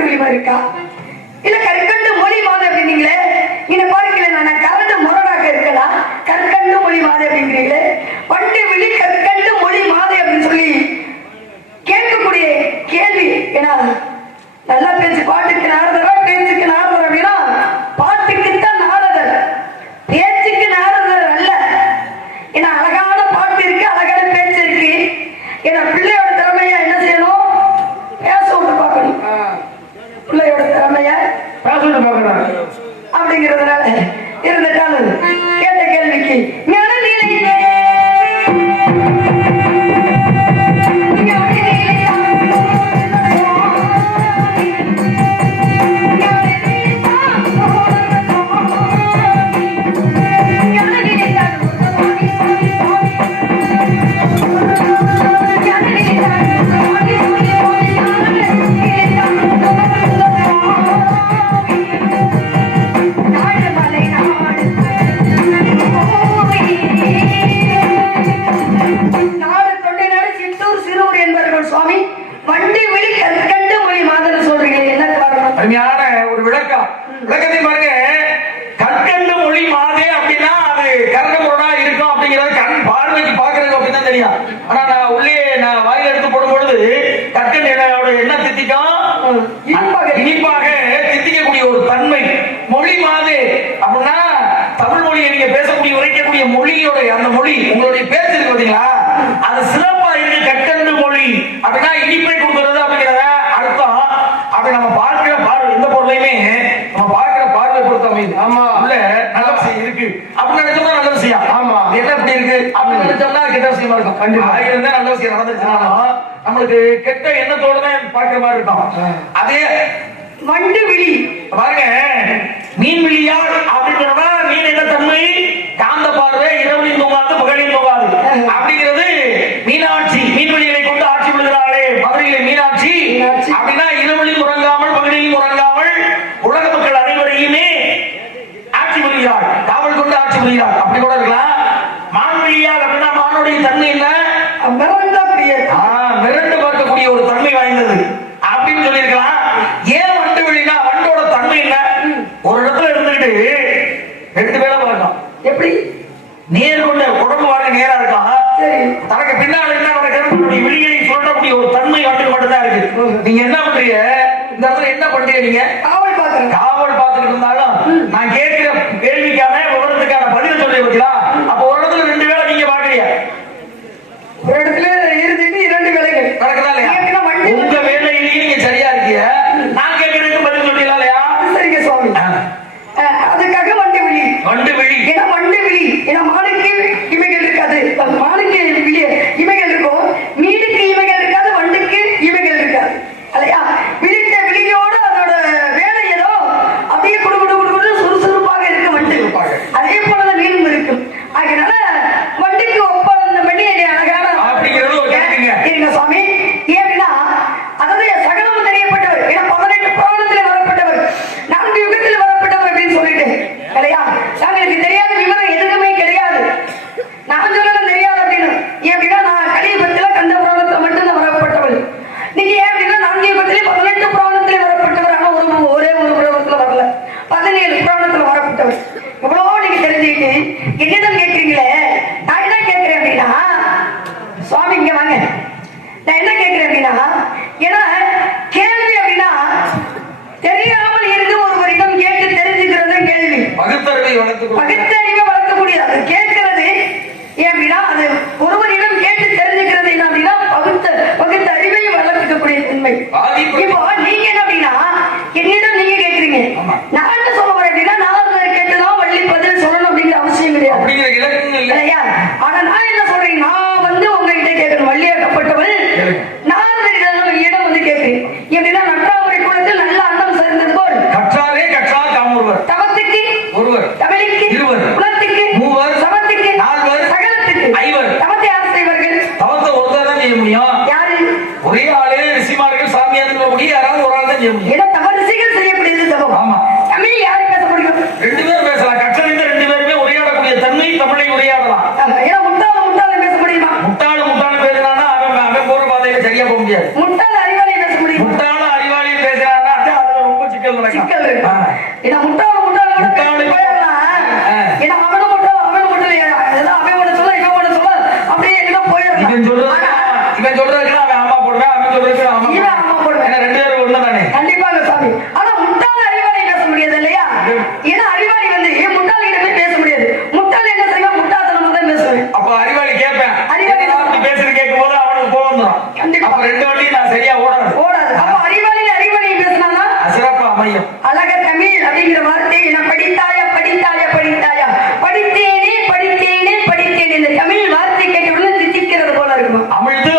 வண்டு விழி மாதிரி இருக்கா? இல்ல கற்கண்டு மொழி மாது அப்படின்னீங்களே, இங்க பாருங்களேன், நான் கரண்டு முரடாக இருக்கலாம், கற்கண்டு மொழி மாது அப்படிங்கிறீங்களே, வண்டு விழி கற்கண்டு மொழி மாது அப்படின்னு சொல்லி கேட்கக்கூடிய கேள்வி. ஏன்னா நல்லா பேச்சு, பாட்டுக்கு நாரதரா பேச்சுக்கு நாரதர் அப்படின்னா பாட்டுக்குத்தான் நாரதர், பேச்சுக்கு நாரதர் அல்ல. ஏன்னா அழகான பாட்டு இருக்கு, அழகான பேச்சு இருக்கு. ஏன்னா பிள்ளையோட திறமையா என்ன செய்யணும்? பேச விட்டு பார்க்கணும். பிள்ளையோட திறமைய பேச விட்டு பார்க்கணும் அப்படிங்கிறதுனால இருந்துட்டாலும் கேட்ட கேள்விக்கு அருமையான ஒரு விளக்கம். விளக்கத்தை பாருங்க. கற்கண்டு மொழி மாதே அப்படின்னா அது கரகமுரடா இருக்கும் அப்படிங்கிறது கண் பார்வைக்கு பாக்குறது அப்படின்னா தெரியும். ஆனா நான் உள்ளே நான் வாயில் எடுத்து போடும் பொழுது கற்கண்டு என்ன தித்திக்கும்? இனிப்பாக தித்திக்கக்கூடிய ஒரு தன்மை. மொழி மாதே அப்படின்னா தமிழ் மொழியை நீங்க பேசக்கூடிய உரைக்கக்கூடிய மொழியோட அந்த மொழி உங்களுடைய பேச்சு இருக்கு பாத்தீங்களா, அது சிறப்பா இருக்கு. கற்கண்டு மொழி அப்படின்னா இனிப்பை கொடுக்கிறது அப்படிங்கிறத அர்த்தம். அப்படி நம்ம பார்க்கிற பார்வை, எந்த பொருளையுமே நம்ம பார்க்கிற பார்வை பொறுத்த அமையுது. ஆமா, உள்ள நல்ல விஷயம் இருக்கு அப்படின்னு நினைச்சோம்னா நல்ல விஷயம். ஆமா, என்ன இப்படி இருக்கு அப்படின்னு நினைச்சோம்னா கெட்ட விஷயமா இருக்கும். கண்டிப்பா இருந்தா நல்ல விஷயம் நடந்துச்சுனாலும் நம்மளுக்கு கெட்ட எண்ணத்தோட தான் பார்க்கிற மாதிரி இருக்கும். அதே வண்டு விழி பாருங்க, மீன் விழியாள் அப்படிங்கிறதா மீன் என்ன தன்மை? காந்த பார்வை, இரவுலையும் தூங்காது பகலையும் தூங்காது அப்படிங்கிறது மீனாட்சி. மீன் விழிகளை கொண்டு ஆட்சி விழுகிறாளே மதுரையிலே மீனாட்சி அப்படின்னா இரவுலையும் உறங்காமல் பகலையும் உறங்காமல் உலக மக்கள் அனைவரையுமே ஆட்சி புரிகிறாள், காவல் கொண்டு ஆட்சி புரிகிறாள். அப்படி கூட இருக்கலாம். மான் விழியாள் அப்படின்னா மானுடைய தன்மை இல்ல, மிரண்டு பார்க்கக்கூடிய ஒரு தன்மை வாய்ந்தது அப்படின்னு சொல்லியிருக்கலாம். ஏன் வண்டு விழினா வண்டோட தன்மை என்ன? ஒரு இடத்துல இருந்துகிட்டு ரெண்டு பேரை பார்க்கலாம். எப்படி? நேர் கொண்ட உடம்பு வாங்க நேரா இருக்கான், தனக்கு பின்னால் என்ன நடக்கிறது விழியை சொல்லக்கூடிய ஒரு தன்மை வண்டு மட்டும்தான் இருக்கு. நீங்க என்ன பண்றீங்க இந்த இடத்துல? என்ன பண்றீங்க நீங்க? காவல் பார்த்து காவல் பார்த்துட்டு இருந்தாலும் நான் கேட்கிற கேள்விக்கான விவரத்துக்கான பதில் சொல்லி வைக்கலாம். அப்ப ஒரு இடத்துல ரெண்டு வேலை நீங்க பாக்குறீங்க, ஒரு இடத்துல இருந்துட்டு இரண்டு வேலைகள் நடக்குதா இல்லையா? உங்க வேலையிலேயே நீங்க சரியா இருக்கீங்க, நான் கேட்கறதுக்கு பதில் சொல்லிடலாம் இல்லையா? சரிங்க சுவாமி. அதுக்காக வண்டு விழி. வண்டு விழி ஏன்னா வண்டு விழி, ஏன்னா மானுக்கு இமைகள் இருக்காது, மானுக்கு விழி இமைகள் இருக்கும், மீனுக்கு இமைகள் இருக்காது, வண்டுக்கு இமைகள் இருக்காது இல்லையா? விழித்த விழியோட அதோட வேலை ஏதோ அப்படியே குடு குடு குடு குடு சுறுசுறுப்பாக இருக்கு வண்டு. அதே போலதான் மீனும் இருக்கும். அதனால வண்டுக்கு ஒப்பந்தம் பண்ணி அழகான அப்படிங்கிறது இருங்க சுவாமி. ஏன்னா அதாவது சகலம் தெரியப்பட்டவர், ஏன்னா 18 புராணத்தில் வரப்பட்டவர், 4 யுகத்தில் வரப்பட்டவர் அப்படின்னு சொல்லிட்டு இல்லையா? நாங்களுக்கு தெரியாத விவரம் எதுவுமே கிடையாது. நான் சொல்லணும் தெரியாது அப்படின்னு. ஏன் அப்படின்னா நான் கலியுகத்தில் கந்த புராணத்தில் மட்டும்தான் வரப்பட்டவர். நீங்க ஏன் அப்படின்னா 4 யுகத்திலே 18 புராணத்தில் வரப்பட்டவர். ஆனா ஒரே ஒரு புராணத்தில் வரல, 17 புராணத்தில் வரப்பட்டவர். இவ்வளவோ நீங்க தெரிஞ்சுக்கிட்டு என்னிடம் கேட்கிறீங்களே, நான் என்ன கேட்கிறேன் அப்படின்னா சுவாமி இங்க வாங்க, நான் என்ன கேட்கிறேன் அப்படின்னா, ஏன்னா கேள்வி அப்படின்னா தெரியாமல் இருந்து ஒருவரிடம் கேட்டு தெரிஞ்சுக்கிறது கேள்வி. பகுத்தறிவை வளர்க்கக்கூடியது அது கேட்கிறது. ஏன் அப்படின்னா அது ஒருவரிடம் கேட்டு தெரிஞ்சுக்கிறது என்ன அப்படின்னா பகுத்தறிவை வளர்க்கக்கூடிய தன்மை. இப்போ நீங்க என்ன அப்படின்னா என்னிடம் நீங்க கேட்கிறீங்க, நான் என்ன சொல்ல வரேன் அப்படின்னா நான் கேட்டுதான் வள்ளி பதில் சொல்லணும் அப்படிங்கிற அவசியம் கிடையாது. ஆனா நான் என்ன சொல்றேன், நான் வந்து உங்ககிட்ட கேட்கிறேன், வள்ளியாக்கப்பட்டவள் நாரதரிடம் வந்து கேட்கிறேன். எப்படின்னா நற்றாமரை குளத்தில் நல்ல அன்னம் சேர்ந்தது போல் கற்றாரே கற்றார் தாமொருவர், தவத்துக்கு ஒருவர், தமிழுக்கு இருவர், குலத்துக்கு மூவர், சமத்துக்கு நால்வர், சகலத்துக்கு ஐவர். தவத்தை யார் செய்வார்கள்? தவத்தை ஒருத்தர் தான் செய்ய முடியும். யாரு? ஒரே ஆளே ரிஷிமார்கள் சாமியார் சொல்லக்கூடிய யாராவது ஒரு ஆள் தான் செய்ய முடியும். ஏன்னா தவ ரிஷிகள் செய்யக்கூடியது தவம். ஆமா, தமிழ் யாரு பேச முடியும்? ரெண்டு பேரும் பேசலாம். கற்றறிந்த ரெண்டு பேருமே உரையாடக்கூடிய தன்மை தமிழை உரையாடலாம். ஏன்னா முட்டாள பேச முடியுமா? முட்டாளு பேசினானா அவன் போற பாதையில சரியா போக முடியாது. முட்டாள அறிவாளி பேச முடியும். முட்டாள அறிவாளி பேசினானா ஏன்னா முட்டாள போயிடலாம். ஏன்னா அவனும் முட்டாள ஏதோ அவன் ஒண்ணு சொல்ல இவன் ஒண்ணு சொல்ல அப்படியே எங்க போயிடலாம். இவன் சொல்றதுக்கு அவன் ஆமா போடுவேன், அவன் சொல்றதுக்கு இவன் ஆமா போடுவேன். ரெண்டு பேரும் ஒண்ணுதானே. கண்டிப்பாக சாமி. ஆனா முட்டாள அறிவாளி பேச முடியாது இல்லையா? ஏன்னா அறிவாளி வந்து முட்டாள கிட்ட போய் பேச முடியாது. முட்டாள என்ன செய்வான்? முட்டாள்தனமா தான் பேசுவேன். அப்ப அறிவாளி கேட்பேன், அறிவாளி பேசுறது கேட்கும் போது அவனுக்கு கோவம் வந்துடும். கண்டிப்பா ரெண்டு வண்டியும் நான் சரியா ஓடாது. அப்ப அறிவாளி பேசினா சிறப்பா அமையும். அழக தமிழ் அப்படிங்கிற வார்த்தை நான் படித்தாயா படித்தேனே இந்த தமிழ் வார்த்தை கேட்டவுடனே தித்திக்கிறது போல இருக்குமா? அமிழ்து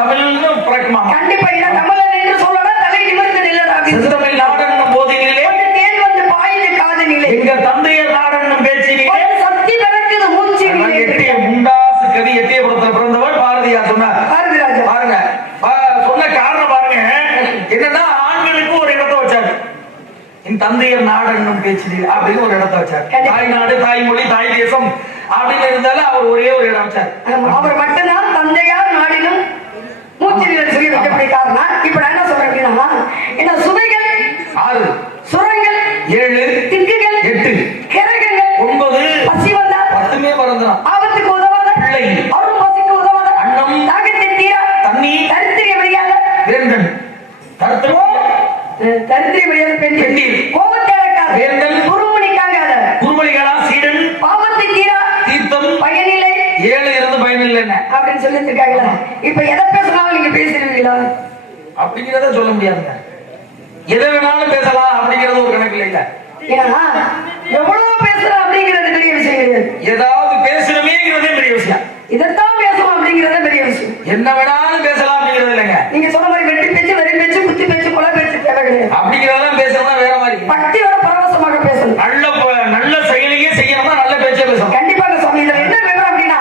தமிழ்னு பிறக்குமா? கண்டிப்பா. ஏன்னா தமிழன் என்று சொல்லலாம் தலை நிமிர்ந்து நில்லடா அப்படின்னு தமிழ் நாடென்னும் போதினிலே தேன் வந்து பாயுது காதனிலே எங்க தந்தையர் நாடென்னும் பேச்சினிலே சக்தி பிறக்குது மூச்சினிலே. எட்டிய முண்டாசு கவி எட்டியபுரத்தில் பிறந்தவர் பாரதியார் சொன்னார். பாரதிராஜா பாருங்க, சொன்ன காரணம் பாருங்க என்னன்னா, ஆண்களுக்கு ஒரு இடத்தை வச்சாரு. என் தந்தையர் நாடென்னும் பேச்சினிலே அப்படின்னு ஒரு இடத்தை வச்சார். தாய் நாடு, தாய்மொழி, தாய் தேசம் அப்படின்னு இருந்தாலும் அவர் ஒரே ஒரு இடம் வச்சார். அவர் மட்டும்தான் தந்தையார் நாடினும் மூச்சினிலே சொல்லி வைக்கப்பட்ட காரணம். இப்ப நான் என்ன சொல்றேன் அப்படின்னா, என்ன சுவைகள் 6, சுரங்கள் 7, திக்குகள் 8, கிரகங்கள் 9, பசி வந்தா 10 பிறந்தான். ஆபத்துக்கு உதவாத பிள்ளை, அவரும் பசிக்கு உதவாத அன்னம், தாகத்தை தீரா தண்ணீர், தரித்திரிய முடியாத வேந்தன், தரித்திரிய முடியாத பெண், கோபத்தை அடக்காத வேந்தன், குருமணிக்காகாத குருமணிகளா சீடன், பாவத்தை தீரா தீர்த்தம், பயனில்லை 7 இருந்து பயனில்லை அப்படின்னு சொல்லிட்டு இருக்காங்களா? இப்ப எதை பேசினாலும் நீங்க பேசுறீங்களா? அப்படிங்கிறத சொல்ல முடியாதுங்க. எதை வேணாலும் பேசலாம் அப்படிங்கிறது ஒரு கணக்கு இல்லைங்க. ஏன்னா எவ்வளவு பேசுறோம் அப்படிங்கிறது பெரிய விஷயம் கிடையாது. ஏதாவது பேசணுமேங்கிறதே பெரிய விஷயம். இதைத்தான் பேசணும் அப்படிங்கிறதே பெரிய விஷயம். என்ன வேணாலும் பேசலாம் அப்படிங்கிறது இல்லைங்க. நீங்க சொன்ன மாதிரி வெட்டி பேச்சு, வெறி பேச்சு, குத்தி பேச்சு, கொலை பேச்சு தேவை கிடையாது. அப்படிங்கிறதெல்லாம் பேசணும்னா வேற மாதிரி பக்தியோட பரவசமாக பேசணும். நல்ல செயலையே செய்யணும்னா நல்ல பேச்சே பேசணும். கண்டிப்பாக சுவாமி. இதுல என்ன விவரம் அப்படின்னா,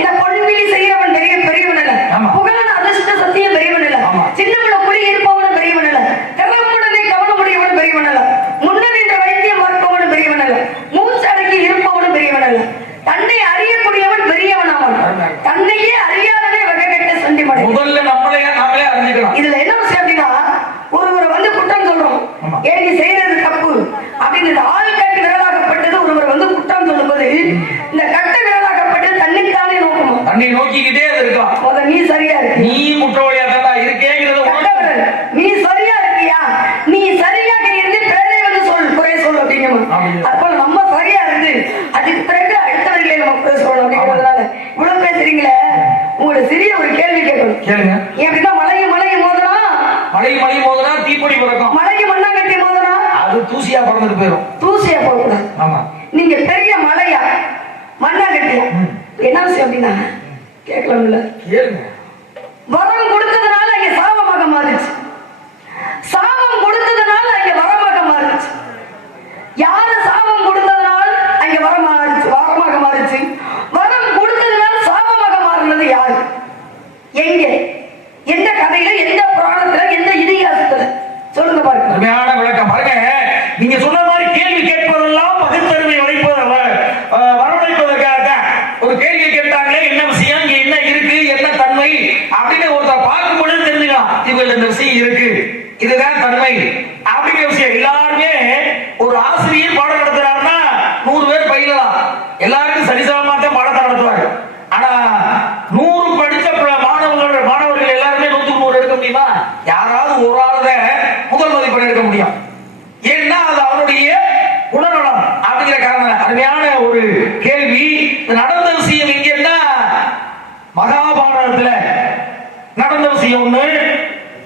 இத பொன்விழி செய்யறவன் பெரியவன் இல்ல, புகழன் அதிர்ஷ்ட சத்தியம் பெரியவன் இல்ல, சின்னமுள்ள புலி இருப்பவனும் பெரியவன் இல்ல, திறமுடனே கவனமுடையவனும் பெரியவன் இல்ல, முன்னர் என்ற வைத்தியம் பார்ப்பவனும் பெரியவன் இல்ல, மூச்சு அடக்கி இருப்பவனும் பெரியவன் இல்ல, தன்னை அறியக்கூடியவன் பெரியவன் ஆவான், தன்னையே அறியாதவே வகைகட்ட சண்டி மடை. முதல்ல நாமளே அறிஞ்சுக்கலாம். இதுல என்ன விஷயம் அப்படின்னா, ஒருவரை வந்து குற்றம் சொல்றோம், ஏன் நீ செய்யறது தப்பு அப்படின்னு ஆள் கட்டு விரலாகப்பட்டது ஒருவர் வந்து குற்றம் சொல்லும்போது, இந்த கட்ட விரலாகப்பட்டது தன்னைத்தானே நோக்குமா? தன்னை நோக்கிக்கிட்டே இருக்கலாம். நீ சரியா இருக்கு, நீ குற்றவாளியா தான் இருக்கேங்கிறது. நீ சரியா இருக்கியா, நீ சரியாக இருந்து பிறரை வந்து சொல், குறை சொல் அப்படிங்கணும். அப்ப நம்ம சரியா இருந்து அதுக்கு பிறகு அடுத்தவர்களே நம்ம குறை சொல்லணும் அப்படிங்கிறதுனால இவ்வளவு பேசுறீங்களே, உங்களோட சிறிய ஒரு கேள்வி கேட்கணும். கேளுங்க. எப்படின்னா மலையும் மோதனா, மலை மோதனா தீப்பொடி பிறக்கும், மலைக்கு மண்ணாங்கட்டி மோதனா அது தூசியா பறந்துட்டு போயிடும். தூசியா போகக்கூடாது. ஆமா. நீங்க பெரிய மலையா மண்ணாங்கட்டியா என்ன விஷயம் அப்படின்னா கேட்கலாம்ல. கேளுங்க. வரம் கொடுத்ததுனால அங்க சாபமாக மாறிச்சு, சாபம் கொடுத்ததுனால அங்க வரமாக மாறிச்சு. யாரு சாபம் கொடுத்ததுனால அங்க வரமாக மாறிச்சு, வரம் கொடுத்ததுனால சாபமாக மாறினது யாரு, எங்க, எந்த கதையில, எந்த புராணத்துல, எந்த இதிகாசத்துல சொல்லுங்க பாருங்க. அருமையான விளக்கம் பாருங்க. நீங்க சொன்ன மாதிரி கேள்வி கேட்பதெல்லாம் பகுத்தறிவை வரவழைப்பதற்காக ஒரு கேள்வி கேட்டாங்களே, என்ன விஷயம், இங்க என்ன இருக்கு, என்ன தன்மை அப்படின்னு ஒருத்தர் பார்க்கும் பொழுது தெரிஞ்சுக்கலாம், இவங்க இந்த விஷயம் இருக்கு, இதுதான் தன்மை அப்படிங்கிற விஷயம். எல்லாருமே ஒரு ஆசிரியர் பாடம் நடத்துறாருன்னா 100 பேர் பயிலலாம், எல்லாருக்கும் சரிசமமா தான் பாடத்தை நடத்துவாங்க. ஆனா 100 படிச்ச மாணவர்கள் எல்லாருமே 100க்கு 100 எடுக்க முடியுமா? யாராவது ஒரு ஆளுத முதல் மதிப்பெண் எடுக்க முடியும். ஏன்னா அது அவனுடைய குணநலம் அப்படிங்கிற காரணம். அருமையான ஒரு கேள்வி. நடந்த விஷயம் எங்கன்னா மகாபாரதத்துல நடந்த விஷயம் ஒண்ணு,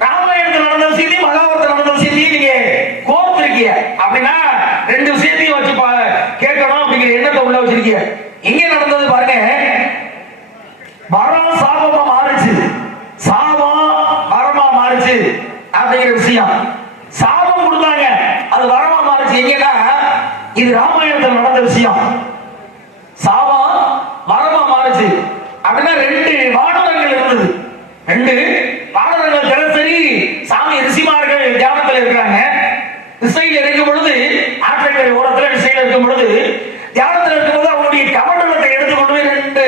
ராமாயணத்துல நடந்த விஷயத்தையும் மகாபாரதத்துல நடந்த விஷயத்தையும் நீங்க கோர்த்திருக்கீங்க அப்படின்னா 2 விஷயத்தையும் வச்சு கேட்கணும் அப்படிங்கிற எண்ணத்தை உள்ள வச்சிருக்கீங்க. எங்க நடந்தது பாருங்க. வரம் சாபமா மாறுச்சு, சாபம் வரமா மாறுச்சு அப்படிங்கிற விஷயம். சாபம் கொடுத்தாங்க, அது வரமா மாறுச்சு. எங்கன்னா இது ராமாயணத்தில் நடந்த விஷயம். சாபம் வரமா மாறுச்சு அப்படின்னா 2 வானரங்கள் இருந்தது. 2 வானரங்கள் தினசரி சாமி ரிஷிமார்கள் தியானத்தில் இருக்கிறாங்க. திசையில் இருக்கும் பொழுது, ஆற்றங்கரை ஓரத்தில் திசையில் இருக்கும் பொழுது, தியானத்தில் இருக்கும்போது அவங்களுடைய கமண்டலத்தை எடுத்துக்கொண்டு போய் 2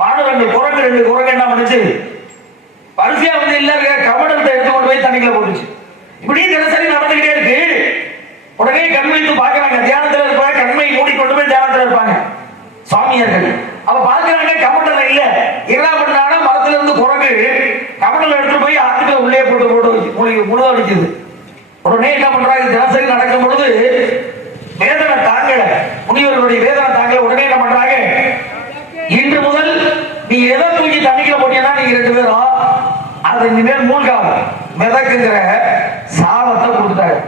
வானரங்கள் குரங்கு 2 குரங்கு என்ன பண்ணுச்சு, வரிசையா வந்து எல்லாரும் கமண்டலத்தை எடுத்துக்கொண்டு போய் தண்ணிக்குள்ள போட்டுச்சு. இப்படியே தினசரி நடந்துகிட்டே இருக்கு. உடனே கண் விழித்து பார்க்கறாங்க. தியானத்துல இருப்பாங்க, கண்மை மூடிக்கொண்டு போய் தியானத்துல இருப்பாங்க சுவாமியார்கள். அப்ப பார்க்கறாங்க கமண்டல இல்ல. என்ன பண்ணாங்க, மரத்துல இருந்து குரங்கு கமண்டல எடுத்து போய் ஆத்துக்குள்ள உள்ளே போட்டு முழுவ அடிக்குது. உடனே என்ன பண்றாங்க, தினசரி நடக்கும் பொழுது வேதனை தாங்கல, முனிவர்களுடைய வேதனை தாங்கல. உடனே என்ன பண்றாங்க, இன்று முதல் நீ எதை தூக்கி தண்ணிக்குள்ள போட்டீங்கன்னா நீங்க 2 பேரும் அது இனிமேல் மூழ்காது மிதக்குங்கிற சாபத்தை கொடுத்தாரு.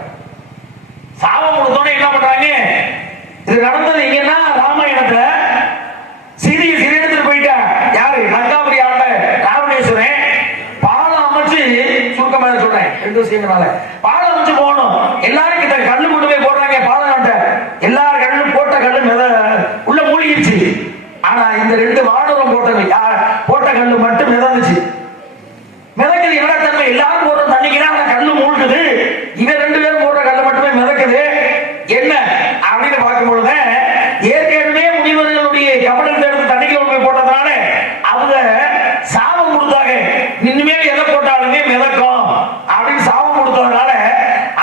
சாபம் கொடுத்தோன்னே என்ன பண்றாங்க, இது நடந்தது எங்கன்னா ராமாயணத்துல சீதையை சிறையெடுத்துட்டு போயிட்டா யாரு, லங்காபுரி ஆண்ட ராவணேஸ்வரன் பாலம் அமைச்சு, சுருக்கமாக சொல்றேன் 2 விஷயங்களால பாலம் அமைச்சு போகணும். எல்லாரும் கிட்ட கல்லு கொண்டு போய் போடுறாங்க பாலம் நாட்ட, எல்லாரும் கல்லும் போட்ட கல்லு உள்ள மூழ்கிடுச்சு. ஆனா இந்த 2 வானரம் போட்ட கல்லு மட்டும் மிதந்துச்சு. மிதக்குது என்ன தன்மை, எல்லாரும் போடுற தண்ணிக்குன்னா கல்லு மூழ்குது, இவன் 2 பேரும் போடுற கல்லு மட்டுமே மிதக்குது. என்ன அப்படின்னு பார்க்கும் பொழுது ஏற்கனவே முனிவர்களுடைய கபடத்தை எடுத்து தண்ணிக்குள்ள போய் போட்டதுனால அவங்க சாபம் கொடுத்தாங்க, இனிமேல் எதை போட்டாலுமே மிதக்கும் அப்படின்னு சாபம் கொடுத்ததுனால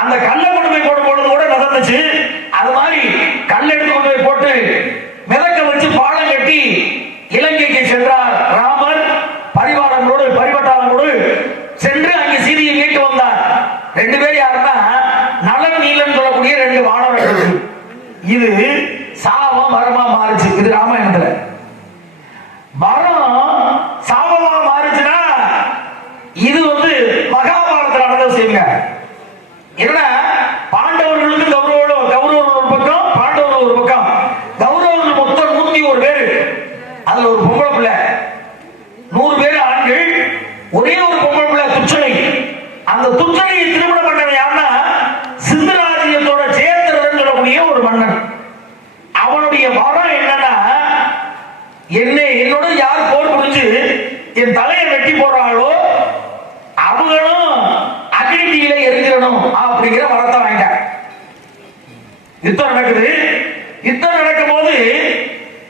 அந்த கல்லை கொண்டு போய் போடும் பொழுது கூட மிதந்துச்சு. அது மாதிரி கல் எடுத்து கொண்டு போய் போட்டு மிதக்க வச்சு பாலம் கட்டி இலங்கைக்கு சென்றார் ராமர். பரிவட்டாளங்களோடு சென்று அங்கே சீதையை மீட்டு வந்தார். 2 பேர் யாருன்னா நலன் நீலன் சொல்லக்கூடிய 2 வானவர்கள். இது சாபம் மரமா மாறுச்சு. இது ராமாயணத்துல. மரம் சாபமா மாறுச்சுன்னா இது மகாபாரதத்தில் நடந்த விஷயங்க. என்ன, பாண்டவர்களுக்கு கௌரவர்கள் ஒரு பக்கம், பாண்டவர்கள் ஒரு பக்கம். கௌரவர்கள் மொத்தம் 101 பேர், அதுல ஒரு பொம்பளை பிள்ளை, 100 பேர் ஆண்கள், ஒரே ஒரு பொம்பளை பிள்ளை துச்சனை. அந்த துச்சனையை திருமணம் பண்ணவன் யாருன்னா சிந்தராஜ்யத்தோட ஜெயத்திரன் சொல்லக்கூடிய ஒரு மன்னன். அவனுடைய வரம் என்னன்னா, என்னோட யார் போர் புரிஞ்சு என் தலையை வெட்டி போடுறாங்களோ அவங்களும் அக்னி தீயில எரிஞ்சிடணும் அப்படிங்கிற வரத்தை வாங்கிட்டான். யுத்தம் நடக்குது. யுத்தம் நடக்கும் போது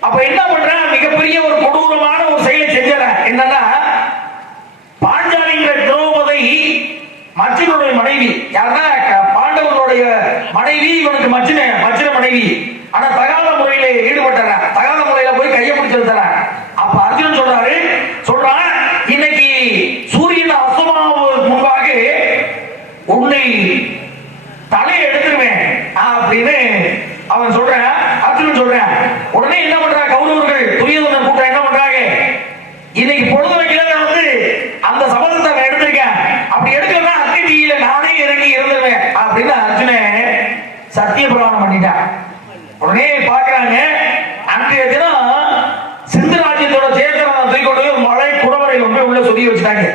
அப்ப என்ன பண்றேன், மிகப்பெரிய ஒரு கொடூரமான ஒரு செயலை செஞ்சறேன். என்னன்னா, பாஞ்சாலிங்கிற திரௌபதி மச்சினுடைய மனைவி. யாருன்னா பாண்டவர்களுடைய மனைவி, இவனுக்கு மச்சின மனைவி. ஆனா தகாத முறையில ஈடுபட்டார, தகாத முறையில போய் கையை பிடிச்சு தர. அப்ப அர்ஜுனன் சொல்றான், இன்னைக்கு சூரியன் அஸ்தமாவுக்கு முன்பாக உன்னை தலையை எடுத்துருவேன் அப்படின்னு அவன் சொல்றான். அர்ஜுனன் சொல்றான். உடனே என்ன பண்றாங்க, கௌரவர்கள் துரியோதன கூட்டம் என்ன பண்றாங்க, இன்னைக்கு பொழுது வைக்கல அந்த சபதத்தை எடுத்திருக்கேன், அப்படி எடுக்கலன்னா அக்னி தீயில நானே இறங்கி இருந்துருவேன் அப்படின்னு அர்ஜுனன் சத்திய பிரமாணம் பண்ணிட்டான். உடனே பாக்குறாங்க, அன்றைய தினம் சிந்தராஜ்யத்தோட ஜெயத்திரனை தூக்கிக்கொண்டு மழை குடவரையில் போய் உள்ள சொல்லி வச்சுட்டாங்க.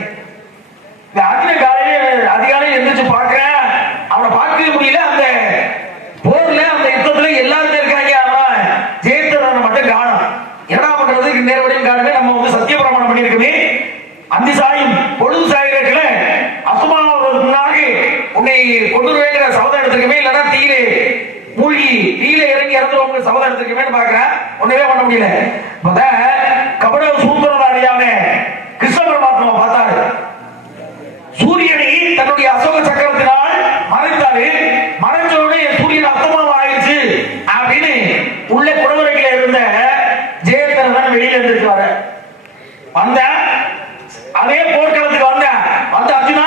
அர்ஜுனன் அதிகாலையில் எந்திரிச்சு பாக்குறேன், அவனை பார்க்கவே முடியல. அந்த போர்ல அந்த யுத்தத்துல எல்லாருமே இருக்காங்க, அவன் ஜெயத்திரனை மட்டும் காணும். என்ன பண்றது, நேரடியும் காணுமே. நம்ம சத்திய பிரமாணம் பண்ணிருக்கோமே, அந்தி சாயும் பொழுது சாயிரத்துல அசுமாவுக்கு முன்னாக உன்னை கொண்டு வேண்டிய சபதம் எடுத்துருக்கமே, இல்லைன்னா தீயிலே மூழ்கி தீயில இறங்கி இறந்துருவாங்க சபதம் எடுத்துருக்கமே பாக்குறேன். ஒண்ணுமே பண்ண முடியல. கபட சூத்திரதாரியான கிருஷ்ண பரமாத்மா பார்த்தாரு. சூரியனை தன்னுடைய அசோக சக்கரத்தினால் மறைத்தாரு. மறைஞ்சோட சூரியன் அர்த்தமாக ஆயிடுச்சு அப்படின்னு உள்ள குடவரையில இருந்த ஜெயத்திரன் வெளியில இருந்துட்டு வந்த அதே போர்க்களத்துக்கு வந்த அர்ஜுனா,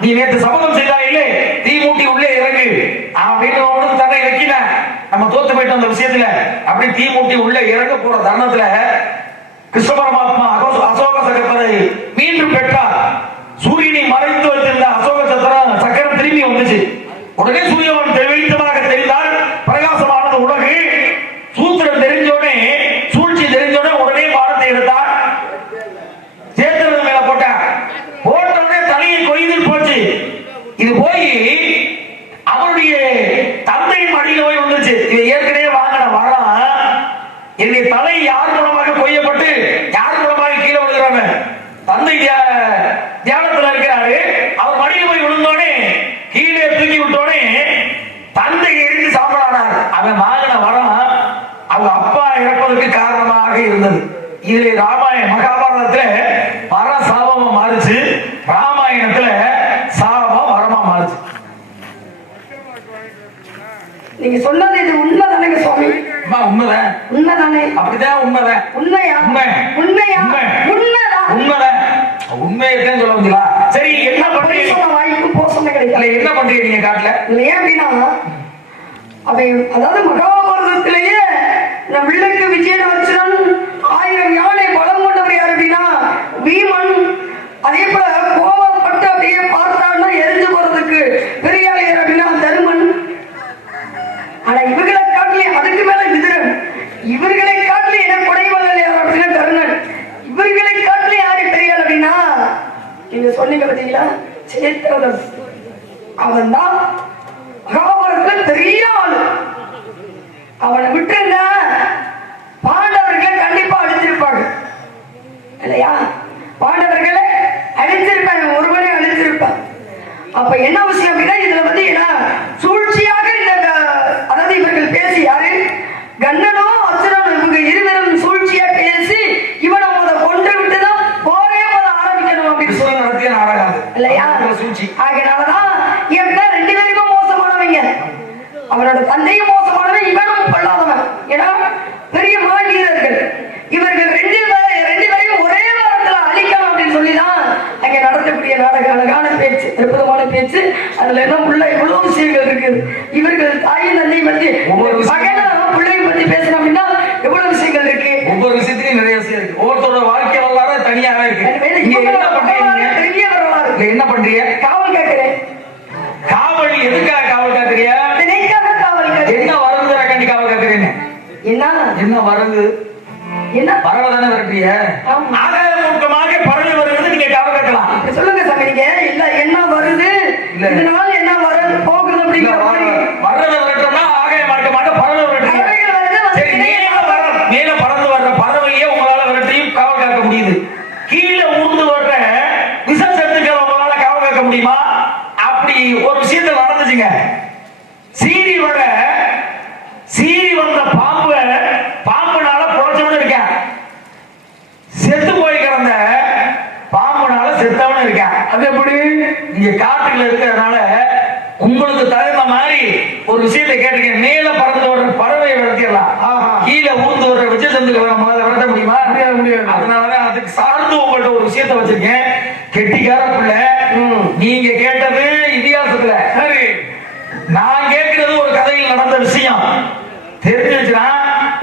நீ நேற்று சபதம் செய்தாயில்லை, தீ மூட்டி உள்ளே இறங்கு அப்படின்னு தன்னை வைக்கல. நம்ம தோத்து போயிட்டோம் அந்த விஷயத்துல. அப்படி தீ மூட்டி உள்ளே இறங்க போற தருணத்துல கிருஷ்ண பரமாத்மா அசோக சக்கரத்தை மீண்டும் பெற்றார். சூரியனை மறைத்து வைத்திருந்த அசோக சக்கரம் திரும்பி வந்துச்சு. உடனே சூரியவன் வெளிச்சமாக தெரிந்தால் பிரகாசமானது உலகு. சூத்திரம் தெரிஞ்சோடனே, சூழ்ச்சி தெரிஞ்சோடனே உடனே பாடத்தை எடுத்தார். மேல போட்டோடனே தலையை கொய்தில் போச்சு. இது போய் அவருடைய தந்தையின் மடியில் போய் வந்துச்சு. இது ஏற்கனவே வாங்கின வரம். என்னுடைய தலை யார் மூலமாக கொய்யப்பட்டு யார் மூலமாக கீழே விழுகிறாங்க, தந்தை தியானத்தில் இருக்கிறாரு. அவர் மடியில் போய் விழுந்தோடனே கீழே தூக்கி விட்டோடனே தந்தை எரிஞ்சு சாப்பிடானார். அவன் வாங்கின வரம் அவங்க அப்பா இறப்பதற்கு காரணமாக இருந்தது. இதுல மகாபாரதத்துல வர சாபமா மாறுச்சு, ராமாயணத்துல சாபம் வரமா மாறுச்சு. நீங்க சொன்னது இது உண்மைதானேங்க சுவாமி? உண்மைதான். உண்மைதானே? அப்படிதான் உண்மைதான். உண்மையா? உண்மையா? உண்மைதான். உண்மைதான். உண்மையைத்தான் சொல்ல முடியல. சரி, என்ன பண்றீங்க? வாய்ப்பு போசமே கிடைக்கல. என்ன பண்றீங்க நீங்க காட்டுல? ஏன் அப்படின்னா அதாவது மகாபாரதத்திலேயே வில்லுக்கு விஜயராட்சன் 1000 யானை பலம் கொண்டவர் யார் அப்படின்னா பீமன். அதே போல கோபப்பட்டு அப்படியே பார்த்தான்னா எரிஞ்சு போறதுக்கு பெரிய யார் அப்படின்னா தருமன். ஆனா இவர்களை காட்டிலே அதுக்கு மேல விதுரன். இவர்களை காட்டிலே என்ன குறைவாளர் யார் அப்படின்னா கர்ணன். இவர்களை காட்டிலே யாரு பெரியார் அப்படின்னா நீங்க சொன்னீங்க பார்த்தீங்களா சேத்திரதன். அவன் தான் மகாபாரதத்துல பெரிய ஆளு. அவனை விட்டுருந்த பாண்டவர்களை கண்டிப்பா அழிச்சிருப்பாங்க இல்லையா? பாண்டவர்களை அழிச்சிருப்பாங்க, ஒருவனே அழிச்சிருப்பான். அப்ப என்ன விஷயம் அப்படின்னா இதுல வந்து என்ன சூழ்ச்சியாக இந்த அதாவது இவர்கள் பேசி யாரு கண்ணனோ அர்ஜுனனோ இவங்க இருவரும் சூழ்ச்சியா பேசி இவனை அதை கொன்று விட்டுதான் போரே ஆரம்பிக்கணும் அப்படின்னு நடத்திய நாடகம் இல்லையா? அதனாலதான் இவங்க 2 பேருமே மோசமானவங்க. அவனோட தந்தையும் மோசமானவன், இவனும் கொள்ளாதவன். ஏன்னா பெரிய மாவீரர்கள் இவர்கள் 2 பேரையும் ஒரே வாரத்துல அழிக்கலாம் அப்படின்னு சொல்லிதான் அங்க நடத்தக்கூடிய நாடகம். அழகான பேச்சு, அற்புதமான பேச்சு. அதுல என்ன உள்ள எவ்வளவு விஷயங்கள் இருக்கு. இவர்கள் தாயும் தந்தையும் பத்தி மகனும் பிள்ளையும் பத்தி பேசணும் அப்படின்னா எவ்வளவு விஷயங்கள் இருக்கு. ஒவ்வொரு விஷயத்திலையும் நிறைய விஷயம் இருக்கு. ஒவ்வொருத்தரோட வாழ்க்கை வரலாறு தனியாவே இருக்கு. பெரிய வரலாறு. என்ன பண்றீங்க? காவல் கேட்கிறேன். காவல் எதுக்காக காவல் காக்குறியா? காவல் என்ன வருது கண்டி காவல் காக்குறீங்க? என்ன வருது? என்ன பறவை தானே விரட்டிய? ஆகாய மூர்க்கமாக பறவை வருகிறது, நீங்க காவல் காக்கலாம். சொல்லுங்க சாமி. நீங்க இல்ல என்ன வருது இதனால என்ன வருது போகுது அப்படிங்கிற மாதிரி வர்றதை விரட்டோம்னா ஆகாய மார்க்கமாக பறவை விரட்டுறீங்க. சரி, மேல பறந்து வர்ற பறவையே உங்களால விரட்டியும் காவல் காக்க முடியுது. கீழே ஊர்ந்து வர்ற விஷம் சத்துக்கள் உங்களால காவல் காக்க முடியுமா? அப்படி ஒரு விஷயத்த நடந்துச்சுங்க. சீறி வந்த பாம்புனால புழைச்சவனு இருக்கேன், செத்து போய் கிடந்த பாம்புனால செத்தவனு இருக்கேன். அது எப்படி? நீங்க காட்டுல இருக்கிறதுனால உங்களுக்கு தகுந்த மாதிரி ஒரு விஷயத்தை கேட்டிருக்கேன். மேல பறந்து வர்ற பறவையை விரட்டிடலாம், கீழே ஊர்ந்து வர்ற விஷ சந்துக்களை நம்மளால விரட்ட முடியுமா? முடியாது. அதனாலதான் அதுக்கு சார்ந்து உங்கள்ட்ட ஒரு விஷயத்தை வச்சிருக்கேன். கெட்டிக்கார பிள்ளை, நீங்க கேட்டது இதிகாசத்துல, சரி நான் கேட்கிறது ஒரு கதையில் நடந்த விஷயம். தெரிஞ்சுச்சுன்னா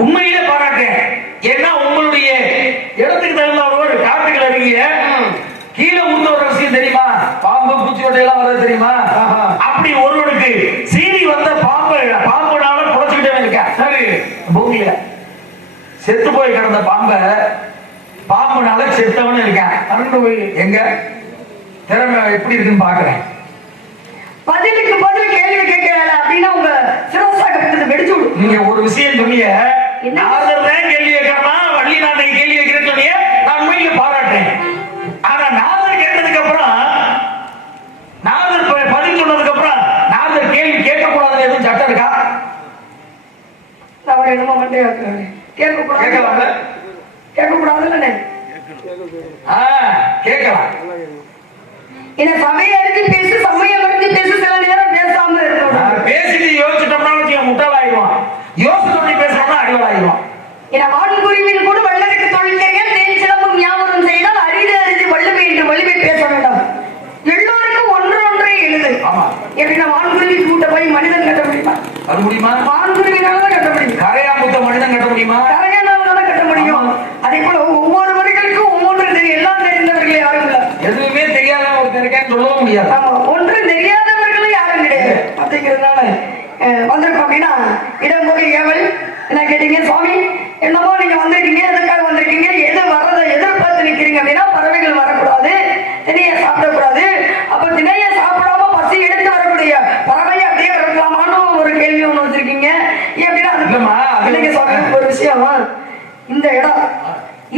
உண்மையிலே பாராட்டேன். ஏன்னா உங்களுடைய இடத்துக்கு தகுந்தவரோடு காட்டுகள் இருக்கீங்க. கீழே ஊர்ந்து வர்ற விஷயம் தெரியுமா? பாம்பு பூச்சியோட்டை எல்லாம் வர்றது தெரியுமா? அப்படி ஒருவனுக்கு சீறி வந்த பாம்புனால புழைச்சுக்கிட்டே இருக்கேன். சரி, பூமியில செத்து போய் கிடந்த பாம்புனால செத்தவனு இருக்கேன். எங்க திறமை எப்படி இருக்குன்னு பாக்குறேன். பதிலுக்கு பதில் கேள்வி கேட்கல அப்படின்னா உங்க சிரசாக்கப்பட்டது வெடிச்சு விடும். நீங்க ஒரு விஷயம் சொன்னீங்க, நாரதர் கேள்வி கேட்கறமா வள்ளி நாட்டை கேள்வி வைக்கிறேன்னு சொன்னீங்க. நான் உண்மையில பாராட்டேன். ஆனா நாரதர் கேட்டதுக்கு அப்புறம், நாரதர் பதில் சொன்னதுக்கு அப்புறம் நாரதர் கேள்வி கேட்கக்கூடாதுன்னு எதுவும் சட்டம் இருக்கா? அவர் என்னமோ மண்டையா இருக்காரு. கேட்கக்கூடாது. கேட்கக்கூடாதுல்ல கேட்கலாம். என்ன சபையை அறிஞ்சு பேசு, சமயம் அறிஞ்சு பேசு, சில நேரம் பேசாம இருக்கணும். பேசிட்டு யோசிச்சிட்டோம்னா முட்டாளாயிடுவான், யோசிச்சு பேசணும்னா அடிவாளாயிடுவான். என வான்குருவின் கூட வல்லருக்கு தொழிற்கரையில் தேன் சிலம்பும் ஞாபகம் செய்தால் அறிந்து அறிந்து வள்ளுமை என்று வலிமை பேச வேண்டாம். எல்லோருக்கும் ஒன்றே எழுது. எப்படின்னா வான்குருவி கூட்ட போய் மனிதன் கட்ட முடியுமா? அது முடியுமா? வான்குருவினாலதான் கட்ட முடியும். கரையாமுத்த மனிதன் கட்ட முடியுமா? கரையானால்தான் கட்ட முடியும். அதே போல ஒவ்வொருவர்களுக்கும் ஒவ்வொன்று தெரியும். எல்லாம் தெரிந்தவர்கள் யாரும் இல்ல. எதுவுமே தெரியாத ஒருத்தர் இருக்கேன்னு சொல்லவும் முடியாது. ஒன்று தெரியாதவர்களும் யாரும் கிடையாது. அப்படிங்கிறதுனால வந்திருக்கோம் அப்படின்னா இடம் போய் ஏவல் என்ன கேட்டீங்க சுவாமி, என்னமோ நீங்க வந்திருக்கீங்க, எதுக்காக வந்திருக்கீங்க, எது வர்றதை எதிர்பார்த்து நிக்கிறீங்க அப்படின்னா பறவைகள் வரக்கூடாது, திணைய சாப்பிடக்கூடாது. அப்ப திணைய சாப்பிடாம பசி எடுத்து வரக்கூடிய பறவையை அப்படியே வரலாமான்னு ஒரு கேள்வி ஒண்ணு வச்சிருக்கீங்க. எப்படின்னா அதுக்கு சொல்ற ஒரு விஷயம்,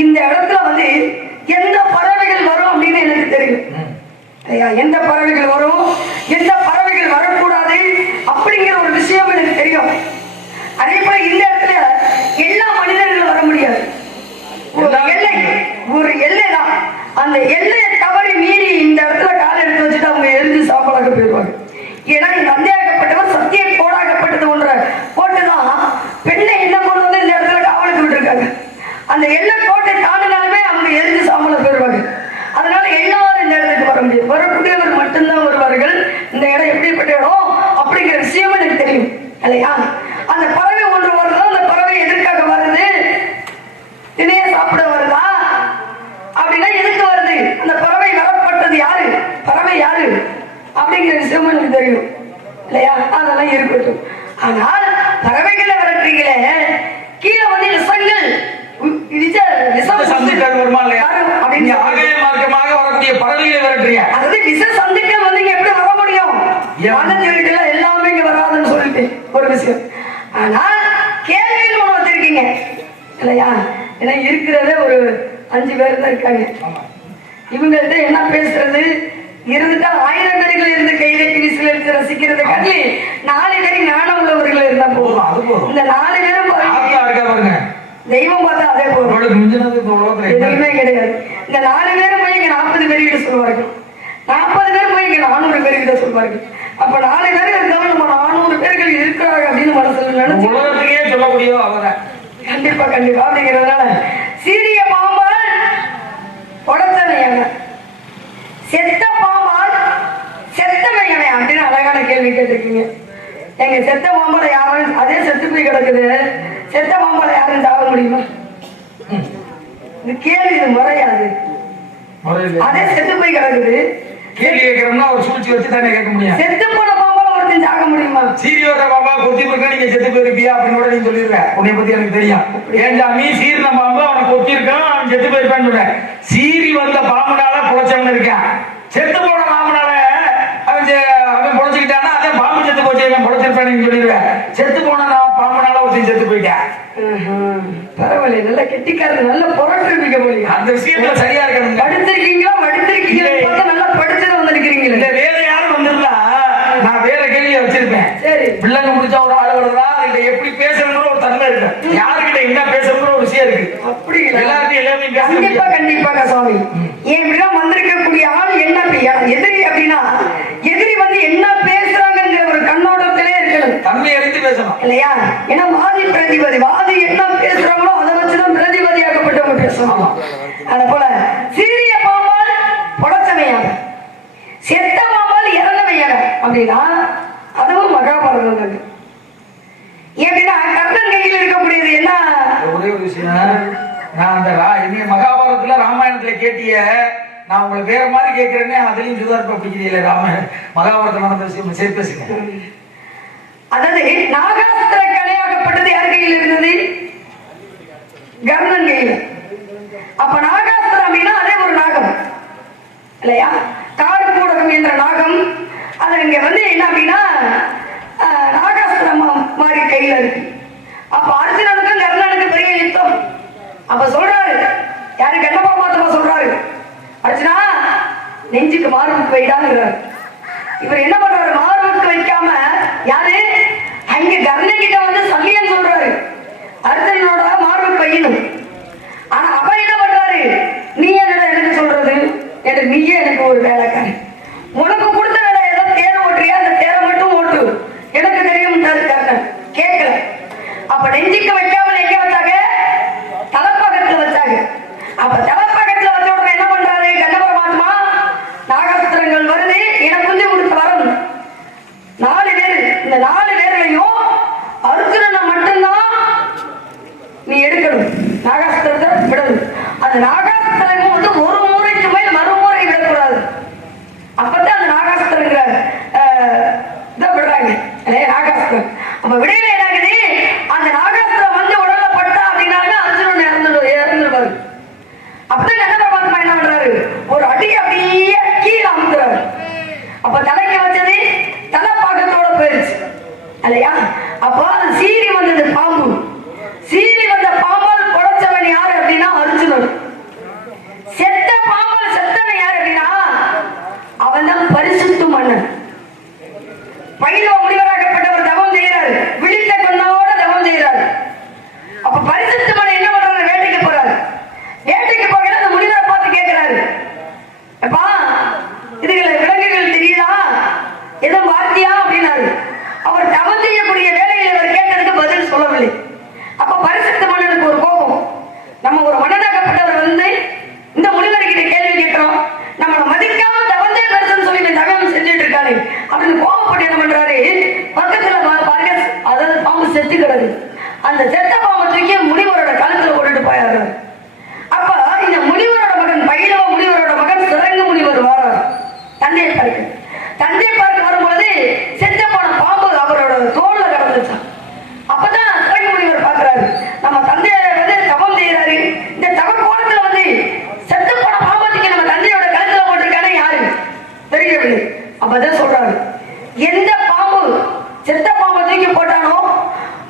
இந்த இடத்துல வந்து எந்த பறவைகள் வரும் அப்படின்னு எனக்கு தெரியும். எந்த பறவைகள் வரும், எந்த பறவைகள் வரக்கூடாது அப்படிங்கிற ஒரு விஷயம் எனக்கு தெரியும். அதே போல இந்த இடத்துல எல்லா மனிதர்களும் வர முடியாது. ஒரு எல்லை தான். அந்த எல்லையை தவறி மீறி இந்த இடத்துல காலை எடுத்து வச்சுட்டு அவங்க எழுந்து சாப்பாடாக போயிடுவாங்க. ஏன்னா இந்த அந்தியாகப்பட்டவர் சத்திய கோடாகப்பட்டது ஒன்ற இல்லையா? அந்த பறவை ஒன்று வருதா, அந்த பறவை எதற்காக வருது? தினைய சாப்பிட வருதா அப்படின்னா எதுக்கு வருது? அந்த பறவை வரப்பட்டது யாரு, பறவை யாரு அப்படிங்கிற விஷயம் எனக்கு தெரியும் இல்லையா? அதெல்லாம் இருக்கட்டும். ஆனால் பறவைகளை விரட்டுறீங்களே, கீழே வந்து விஷங்கள் சந்துக்கள் வருமா இல்லையா அப்படின்னு ஆகாய மார்க்கமாக வரக்கூடிய பறவைகளை விரட்டுறீங்க. அதாவது விஷ சந்துக்கள் வந்து எப்படி வர முடியும்? சொல்லிட்டு எல்லாமே இங்க வராதுன்னு சொல்லிட்டு ஒரு விஷயம். ஆனா கேள்வின்னு ஒண்ணு வச்சிருக்கீங்க இல்லையா? ஏன்னா இருக்கிறதே ஒரு 5 பேர் தான் இருக்காங்க. இவங்கள்ட்ட என்ன பேசுறது? இருந்துட்டா 1000 பேர்கள் இருந்து கைதட்டி விசில் எடுத்து ரசிக்கிறத காட்டி 4 பேர் ஞானம் உள்ளவர்கள் இருந்தா போதும். இந்த 4 பேரும் பாருங்க, தெய்வம் பார்த்தா அதே போதும், எதுவுமே கிடையாது. இந்த 4 பேரும் போய் இங்க 40 பேர்கிட்ட சொல்லுவார்கள், 40 பேர் போய் இங்க 400 பேர்கிட்ட சொல்லுவார்கள். அப்ப 4 பேர் இருந்தாலும் நம்ம 400 பேர்கள் இருக்கிறாங்க அப்படின்னு மனசுல நினைச்சு உலகத்துக்கே சொல்லக்கூடிய அவங்க கண்டிப்பா கண்டிப்பா அப்படிங்கிறதுனால சீரிய பாம்பால் உடச்சனையான செத்த பாம்பால் செத்தமையனை அப்படின்னு அழகான கேள்வி கேட்டிருக்கீங்க. எங்க செத்த பாம்பால யாரும் அதே செத்து போய் கிடக்குது, செத்த பாம்பால யாரும் சாக முடியுமா? இந்த கேள்வி இது முறையாது. அதே செத்து போய் கிடக்குது, கேள்வி கேட்கறோம்னா ஒரு சூழ்ச்சி வச்சு தானே கேட்க முடியும். செத்து போன பாம்பால ஒருத்தன் சாக முடியுமா? சீரியோட பாம்பா கொத்தி போயிருக்கா, நீங்க செத்து போயிருப்பியா அப்படின்னு கூட நீ சொல்லிடுவேன். உன்னை பத்தி எனக்கு தெரியும். ஏன்டாமி சீரின பாம்பு அவனை கொத்தி இருக்கான், அவன் செத்து போயிருப்பான்னு சொல்றேன். சீரி வந்த பாம்புனால புழைச்சவன் இருக்கான், செத்து போன பாம்புனால அவன் புழைச்சுக்கிட்டானா அதே பாம்பு செத்து போச்சு, அவன் புழைச்சிருப்பான்னு சொல்லிடுவேன். செத்து போன பாம்புனால ஒருத்தன் செத்து போயிட்டான். பரவாயில்ல, நல்ல கெட்டிக்காரர், நல்ல புரட்டிருப்பீங்க போலி. அந்த விஷயத்துல சரியா இருக்கணும். படிச்சிருக்கீங்களா? படிச்சிருக்கீங்களா? நல்லா படிச்சத வந்திருக்கிறீங்களா? இல்ல வேற யாரும் வந்திருந்தா நான் வேற கேள்வியை வச்சிருப்பேன். சரி, பிள்ளைங்க முடிச்சா ஒரு ஆள் வருதா, அதுல எப்படி பேசணுங்கிற ஒரு தன்மை இருக்கு, யாருக்கிட்ட என்ன பேசணுங்கிற ஒரு விஷயம் இருக்கு. அப்படி எல்லாத்தையும் எல்லாமே கண்டிப்பா கண்டிப்பாக சுவாமி. ஏன் இப்படிதான் வந்திருக்கக்கூடிய ஆள் என்ன எதிரி அப்படின்னா, எதிரி வந்து என்ன பேசுறாங்கிற ஒரு கண்ணோட்டத்திலே இருக்கணும், தன்மை அறிந்து பேசணும் இல்லையா? ஏன்னா வாதி பிரதிவாதி, வாதி என்ன பேசுறாங்களோ அதை வச்சுதான் பிரதிவாதியாக்கப்பட்டவங்க பேசணும். அத போல சீரிய பாம்பால் புடச்சமையாக, செத்த பாம்பால் இறந்தவையாக அப்படின்னா அதுவும் மகாபாரதம் தான். எப்படின்னா கர்ணன் கையில் இருக்கக்கூடியது என்ன? ஒரே ஒரு விஷயம், நான் அந்த மகாபாரதத்துல ராமாயணத்துல கேட்டிய நான் உங்களை வேற மாதிரி கேட்கிறேன்னே, அதுலயும் சுதாரிப்பா பிடிக்கிறீங்களே. மகாபாரதம் நடந்த விஷயம் சரி பேசுங்க. அதாவது நாகாஸ்திர கலையாகப்பட்டது யார் கையில் இருந்தது? கர்ணன் கையில். அப்ப நாகாஸ்திரம் அப்படின்னா அதே ஒரு நாகம் இல்லையா? காடுகூடகம் என்ற நாகம். அது இங்க வந்து என்ன அப்படின்னா நாகாஸ்திரம் மாதிரி கையில இருக்கு. அப்ப அர்ஜுனனுக்கும் கர்ணனுக்கு பெரிய யுத்தம். அப்ப சொல்றாரு, யாரு கண்ணப்பா மாத்தமா சொல்றாரு, அர்ஜுனா நெஞ்சுக்கு மார்புக்கு வைடாங்கிறார். இவர் என்ன பண்றாரு? மார்புக்கு வைக்காம யாரு அங்க கர்ணன் கிட்ட வந்து சல்லியன் சொல்றாரு, அர்ஜுனனோட மார்புக்கு வையணும். ஆனா அவன் என்ன பண்றாரு? நீ என்னடா எனக்கு சொல்றது, எனக்கு நீயே எனக்கு ஒரு வேலைக்காரன், உனக்கு கொடுத்த வேலை ஏதோ தேரை ஓட்டுறியா, அந்த தேரை மட்டும் ஓட்டு, எனக்கு தெரியும் கர்ணன் கேட்கல. அப்ப நெஞ்சுக்கு வைக்காமல் எங்க வச்சாங்க? தலைப்பாகத்துல வச்சாங்க. அப்ப தலைப்பாகத்துல வச்ச உடனே என்ன பண்றாரு கண்ணபுர மாத்மா? நாகாஸ்திரங்கள் வருது, எனக்கு குஞ்சு கொடுத்து வரணும். 4 பேர், இந்த 4 பேர்லையும் அர்ஜுனனை மட்டும்தான் நீ எடுக்கணும், நாகாஸ்திரத்தை விடணும். அந்த நாகாஸ்திரமும் வந்து ஒரு முறைக்கு மேல் மறுமுறை விடக்கூடாது. அப்பதான் அந்த நாகாஸ்திரங்கிற இதை விடுறாங்க நாகாஸ்திரம். அப்ப விடையில என்னாகுது? அந்த நாகாஸ்திரம் வந்து உடல்ல பட்டா அப்படின்னாங்க அர்ஜுனன் இறந்துடுவாரு. அப்பதான் கண்ணபுர மாத்மா என்ன பண்றாரு? ஒரு அடி அப்படியே கீழே அமுத்துறாரு. அப்ப தலைக்கு வச்சது தலைப்பாகத்தோட போயிருச்சு இல்லையா? அப்போ அது சீறி வந்தது பாம்பு. சீறி வந்த பாம்பால் புடைச்சவன் யாரு அப்படின்னா அர்ஜுனன். செத்த பாம்பால் செத்தவன் யாரு அப்படின்னா அவன் தான் பரிசுத்த மன்னன். பைலவ முனிவராகப்பட்டவர் தவம் செய்யறாரு, விழித்த கண்ணோட தவம் செய்யறாரு. அப்ப பரிசுத்த மன்னன் என்ன பண்றாரு? வேட்டைக்கு போறாரு. வேட்டைக்கு போகிற அந்த முனிவரை பார்த்து கேட்கிறாரு, அப்பா இதுல விலங்குகள் தெரியுதா, எதுவும் வார்த்தையா அப்படின்னாரு. அவர் தவம் செய்யக்கூடிய வேலையில் அவர் கேட்டதுக்கு பதில் சொல்லவில்லை. அப்ப பரிசுத்த மன்னனுக்கு ஒரு கோபம், நம்ம ஒரு மன்னனாகப்பட்டவர் வந்து இந்த முனிவர்கிட்ட கேள்வி கேட்கிறோம், நம்மளை மதிக்காம தவந்தே பெருசுன்னு சொல்லி தகவல் செஞ்சுட்டு இருக்காரு அப்படின்னு கோபப்பட்டு என்ன பண்றாரு? பக்கத்துல பாருங்க, அதை செத்து கிடக்கு. அந்த செத்த பாம்பை தூக்கி முனிவரோட கழுத்துல போட்டுட்டு போயாரு. அப்ப இந்த முனிவரோட மகன் பைரவ முனிவரோட மகன் சிறங்கு முனிவர் வரார் தந்தையை பார்க்க. தந்தையை பார்க்க வரும்பொழுது செத்த போன பாம்பு அவரோட தோல்ல கிடந்துச்சான். அப்பதான் சிறங்கு முனிவர் பாக்குறாரு, நம்ம தந்தையை வந்து தவம் செய்யறாரு, இந்த தவ கோலத்துல வந்து செத்து போன பாம்பத்துக்கு நம்ம தந்தையோட கழுத்துல போட்டிருக்கானே யாரு தெரியவில்லை. அப்பதான் சொல்றாரு, எந்த பாம்பு செத்த பாம்பை தூக்கி போட்டானோ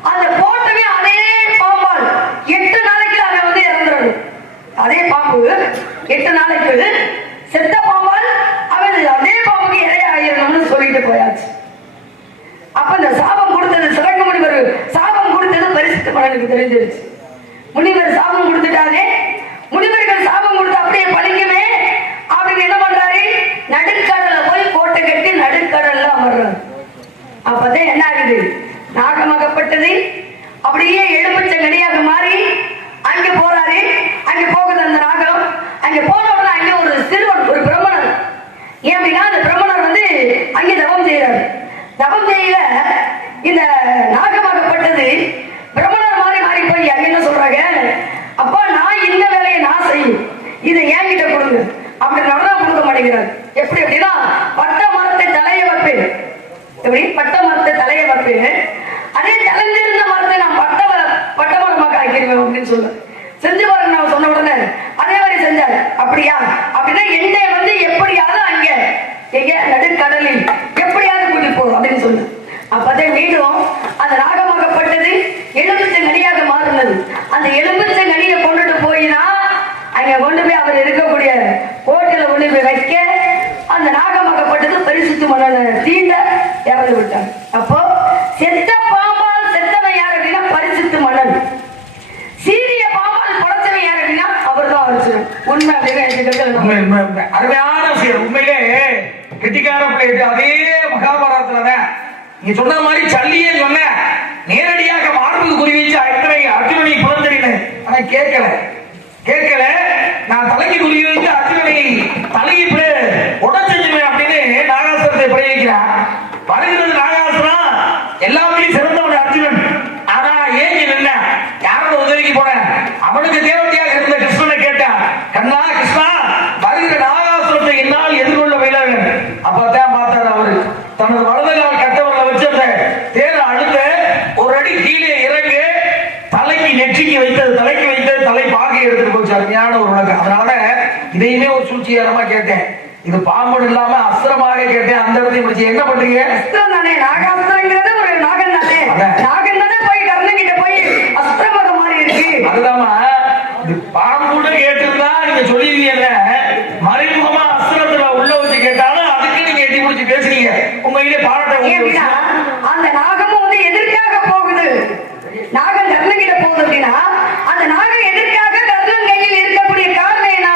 அந்த போட்டவே அதே பாம்பால் 8 நாளைக்கு அவன் வந்து இறந்துடணும். அதே பாம்பு 8 நாளைக்கு செத்த பாம்பால் அவன் அதே பாம்புக்கு இரையாயிரணும்னு சொல்லிட்டு போயாச்சு. அப்ப இந்த சாபம் கொடுத்தது சிறங்கு முனிவர் சாபம் கொடுத்தது பரிசுத்த மன்னனுக்கு தெரிஞ்சிருச்சு. முனிவர் சாபம் கொடுத்துட்டாரே, முனிவர்கள் சாபம் கொடுத்து அப்படியே பழிக்குமே அப்படின்னு என்ன பண்றாரு, நடுக்கடல போய் கோட்டை கட்டி நடுக்கடல்ல அமர்றாரு. அப்பதான் என்ன ஆகுது, நாகமாகப்பட்டது அப்படியே எலுமிச்சங்கனியாக மாறி அங்க போறாரு. அங்க போகுது அந்த நாகம். அங்க போனோம்னா அங்க ஒரு சிறுவன், ஒரு பிரம்மணர். ஏன் அப்படின்னா அந்த பிரம்மணர் வந்து அங்க தவம் செய்யறாரு. தவம் செய்யல இந்த நாகமாகப்பட்டது பிரம்மணர் மாறி மாறி போய் அங்க என்ன சொல்றாங்க, அப்பா நான் இந்த வேலையை நான் செய்யும், இதை என்கிட்ட கொடுங்க அப்படி நல்லா கொடுக்க மாட்டேங்கிறாரு. எப்படி அப்படின்னா பட்ட மரத்தை தலையை வைப்பேன், எப்படி பட்ட மரத்தை தலையை வைப்பேன், அதே தலைஞ்சிருந்த மரத்தை நான் பட்ட மரமாக ஆக்கிடுவேன் அப்படின்னு சொல்ல செஞ்சு பாருங்க. நான் சொன்ன உடனே அதே மாதிரி செஞ்சாரு. அப்படியா அப்படின்னா என்னை வந்து எப்படியாவது அங்க எங்க நடுக்கடலில் எப்படியாவது கூட்டி போ அப்படின்னு சொல்லு. அப்பதான் மீண்டும் அந்த நாகமாகப்பட்டது எலுமிச்சை கனியாக மாறினது. அந்த எலுமிச்சை கனியை கொண்டுட்டு போயிதான் அங்க கொண்டு போய் அவர் இருக்கக்கூடிய கோட்டையில கொண்டு போய் வைக்க அந்த நாகமாகப்பட்டது பரிசுத்த மன்னனை தீண்ட இறந்து விட்டார். அப்போ செத்த பாம்பால் செத்தவன் யார் அப்படின்னா பரிசுத்த மன்னன், சீரிய பாம்பால் படைச்சவன் யார் அப்படின்னா அவர் தான் அரிசன். உண்மை அப்படின்னு அருமையான விஷயம். உண்மையிலே கெட்டிக்கார பிள்ளை. அதே மகாபாரதத்துலதான் நீ சொன்ன மாதிரி சல்லியே சொன்ன நேரடியாக மார்புக்கு குறி வச்சு அத்தனை அர்ஜுனனை புலந்தறினேன். ஆனா கேட்கல நான் தலைக்கு குறி வைத்து அர்ஜுனனை தலையிட்டு உடச்செஞ்சுவேன் அப்படின்னு நாகாசுரத்தை பிரயோகிக்கிறான். வருகிறது நாகாசுரம், எல்லாமே சிறந்தவன் அர்ஜுனன். ஆனா ஏன் நின்ன யாரோட உதவிக்கு போன, அவனுக்கு தேவதையாக இருந்த கிருஷ்ணனை கேட்டான், கண்ணா கிருஷ்ணா வருகிற நாகாசுரத்தை என்னால் எதிர்கொள்ள வைலாங்க. அப்பதான் பார்த்தாரு அவரு தனது வலதுகால் கட்டவர்களை வச்சு அந்த தேரை அழுத்த ஒரு அடி கீழே இறங்கு தலைக்கு நெற்றிக்கு வைத்தது தலை பாகை எடுத்து போச்சு. அருமையான ஒரு உலகம். அதனால இதையுமே ஒரு சூழ்ச்சிகரமா கேட்டேன். இது பாம்பு இல்லாம அஸ்திரமாக கேட்டேன். அந்த இடத்தையும் முடிச்சு என்ன பண்றீங்க, அஸ்திரம் தானே, நாகாஸ்திரங்கிறது ஒரு நாகன் தானே, நாகன் தானே போய் கர்ணன் கிட்ட போய் அஸ்திரமாக மாறி இருக்கு. அதுதாமா இது பாம்புன்னு கேட்டிருந்தா நீங்க சொல்லிருக்கீங்க, மறைமுகமா அஸ்திரத்துல உள்ள வச்சு கேட்டாலும் அதுக்கு நீங்க எட்டி முடிச்சு பேசுறீங்க. உண்மையிலே பாராட்ட. அந்த நாகமும் வந்து எதற்காக போகுது, நாகன் கர்ணன் கிட்ட போகுது அப்படின்னா அந்த நாகம் எதற்காக கர்ணன் கையில் இருக்கக்கூடிய காரணம் என்ன,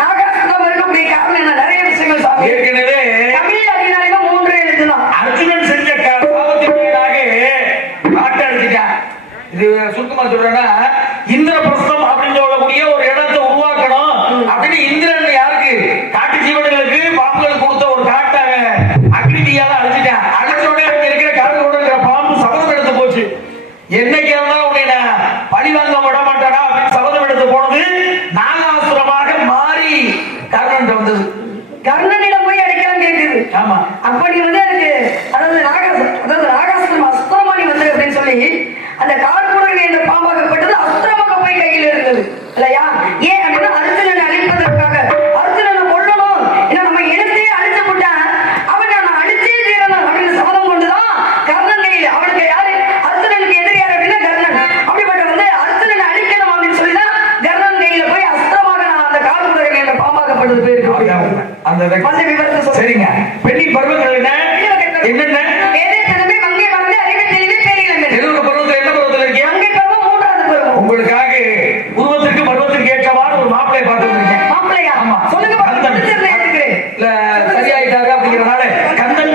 நாகாஸ்திரம் இருக்கக்கூடிய காரணம் என்ன, நிறைய விஷயங்கள் சாமி. ஏற்கனவே தமிழ் அப்படின்னாலே 3 எழுதுதான். அர்ஜுனன் செஞ்ச பாவத்திற்காக காட்டு அடிச்சுட்டான். இது சுருக்கமா சொல்றேன்னா இந்திரபிரஸ்தம் அப்படின்னு சொல்லக்கூடிய ஒரு இடத்தை உருவாக்கணும் அப்படின்னு இந்திரன் யாருக்கு, காட்டு ஜீவன்களுக்கு பாம்புகளுக்கு கொடுத்த ஒரு காட்டை அக்னியால அழிச்சிட்டான். அழிச்ச உடனே இருக்கிற கருங்கோடுங்கிற பாம்பு சபதம் எடுத்து போச்சு. என்னைக்கு இருந்தாலும் உன்னை நான் பழி வாங்க விட மாட்டானா அப்படின்னு சபதம் எடுத்து போனது நாகாசுரமாக மாறி கர்ணன் வந்தது. கர்ணனிடம் போய் அடிக்கலாம் கேட்குது. ஆமா, அப்ப நீ வந்து எனக்கு அதாவது நாகாசுரம் அஸ்திரமானி வந்து அப்படின்னு சொல்லி அந்த கார்குடல் என்ற பாம்பாகப்பட்டது அஸ்திரமாக போய் கையில் இருந்தது இல்லையா. ஏன் அப்படின்னா அர்ஜுனனை அழிப்பதற்காக, அர்ஜுனனை கொல்லணும், ஏன்னா நம்ம இடத்தையே அழிச்சு போட்டான், அவன் நான் அழிச்சே தீரணும் அப்படின்னு சபதம் கொண்டுதான் கர்ணன் கையில். அவனுக்கு யாரு, அர்ஜுனனுக்கு எதிரி யார் அப்படின்னா கர்ணன். அப்படிப்பட்ட வந்து அர்ஜுனனை அழிக்கணும் அப்படின்னு சொல்லிதான் கர்ணன் கையில போய் அஸ்திரமாக நான் அந்த கார்குடல் என்ற பாம்பாகப்பட்டது போயிருக்கு. அந்த விவரத்தை சரிங்க. பெண்ணின் பருவங்கள் என்ன என்னென்ன உங்களுக்காக உருவத்திற்கு பருவத்திற்கு ஏற்றவாறு ஒரு மாப்பிளை பார்த்துருக்கேன். மாப்பிளையா? சொல்லுங்க. சரியாயிட்டாரு அப்படிங்கிறதுனால கந்தன்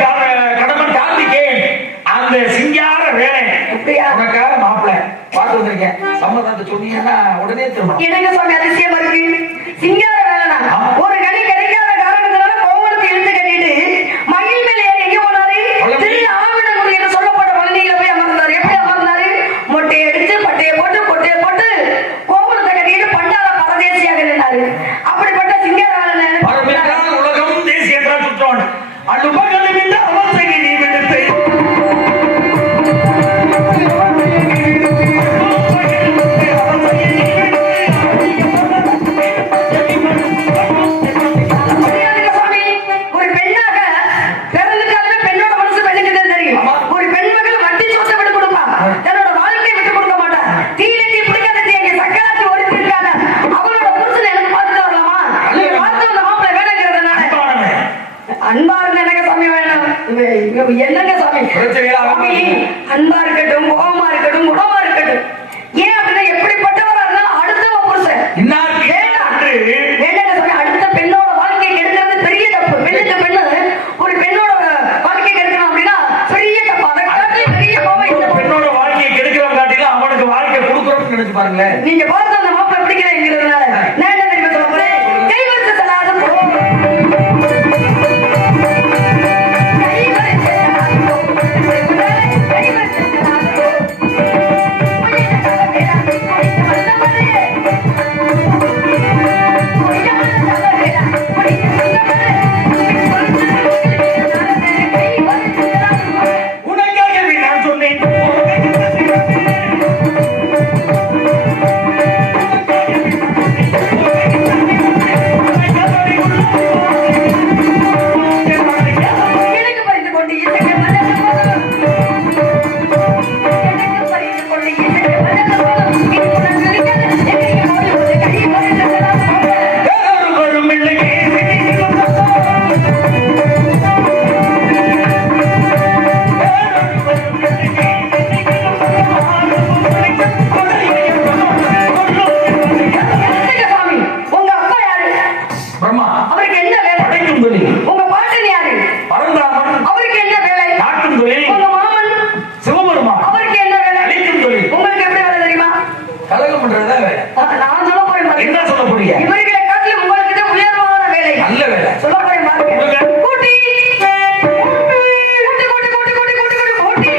கடமன் கார்த்திகேயன் அந்த சிங்கார வேலை உனக்காக மாப்பிளை பார்த்து வந்திருக்கேன். சம்மதத்தை சொன்னீங்கன்னா உடனே திருமணம். என்னங்க சுவாமி அதிசயமா இருக்கு, சிங்கார வேலைனா ஒரு கனி கிடைக்காத காரணத்தினால கோவலத்தை இழுத்து கட்டிட்டு மயில் மேல ஏறி எங்க போனாரு, திரு ஆவிடங்குடி என்று சொல்லப்பட்ட பழனியில போய் அமர்ந்தாரு. எப்படி என்னங்க சாமி பிரச்சனைகளா சாமி, அன்பா இருக்கட்டும், கோபமா இருக்கட்டும், குணமா இருக்கட்டும், ஏன் அப்படின்னா எப்படிப்பட்டவரா இருந்தாலும் அடுத்தவ புருஷன் இன்னாருக்கு வேண்டாம். என்று வேண்டாங்க சாமி, அடுத்த பெண்ணோட வாழ்க்கையை கெடுக்கிறது பெரிய தப்பு. பெண்ணுக்கு பெண்ணு ஒரு பெண்ணோட வாழ்க்கையை கெடுக்கணும் அப்படின்னா பெரிய தப்பு. அதை காட்டி பெரிய கோபம் இந்த ஒரு பெண்ணோட வாழ்க்கையை கெடுக்கிறவன் காட்டிலும் அவனுக்கு வாழ்க்கை கொடுக்குறோம்னு நினைச்சு பாருங்களேன். நீங்க பார்த்து அந்த மாப்பிள்ளை பிடிக்கிறேங்கிறதுனால நான் என்ன தெரியுமா சொல்ல போறேன்? கைவரிசை செல்லாத போ. கைவரிசை செல்லாத போ. கைவரிசை செல்லாத போ. பொய்யான தலைவேடா, பொய்த்து வந்த மலையே. பொய்யான தலைவேடா, பொய்த்து வந்த மலையே. கைவரிசை செல்லாத போ. உனக்காகவே நான் சொன்னேன். எனக்கு பறித்து கொண்டு இசைக்கு மன்னன் போதும். எனக்கு பறித்து கொண்டு இசைக்கு மன்னன் போதும். இது உனக்கு இருக்காது. எங்கே போய் ஒரு கை பறித்து செல்லாம் போக. யாரும் வரும் இல்லையே. என்னங்க சாமி, உங்க அப்பா யாரு? பிரம்மா அவருக்கு என்ன வேலை? படைக்கும் தொழில். உங்க பாட்டன் யாரு? பரந்தாமன் அவருக்கு என்ன வேலை? காட்டும் தொழில். உங்க மாமன் சிவபெருமான் அவருக்கு என்ன வேலை? அழிக்கும் தொழில். உங்களுக்கு எப்படி வேலை தெரியுமா? கலகம் பண்றதுதான் வேலை. நான் சொல்ல போறேன் பாருங்க. என்ன சொல்ல போறீங்க? இவர்களை காட்டிலும் உங்களுக்கு தான் உயர்வான வேலை. நல்ல வேலை. சொல்ல போறேன் பாருங்க. சொல்லுங்க. கூட்டி. கூட்டி, கூட்டி, கூட்டி, கூட்டி, கூட்டி, கூட்டி, கூட்டி.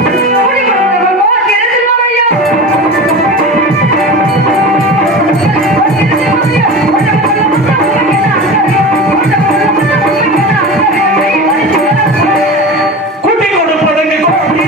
கூட்டி கொடுங்க. கோட்டி எடுத்துட்டு வாங்க ஐயா. கோட்டி எடுத்துட்டு வாங்க ஐயா. கொஞ்சம் கொஞ்சம் கொஞ்சம் உங்களுக்கு என்ன அக்கறை? கொஞ்சம் கொஞ்சம் கொஞ்சம் உங்களுக்கு என்ன அக்கறை? வலிச்சு வேலை. கூட்டி கொடுப்பதற்கு கோடி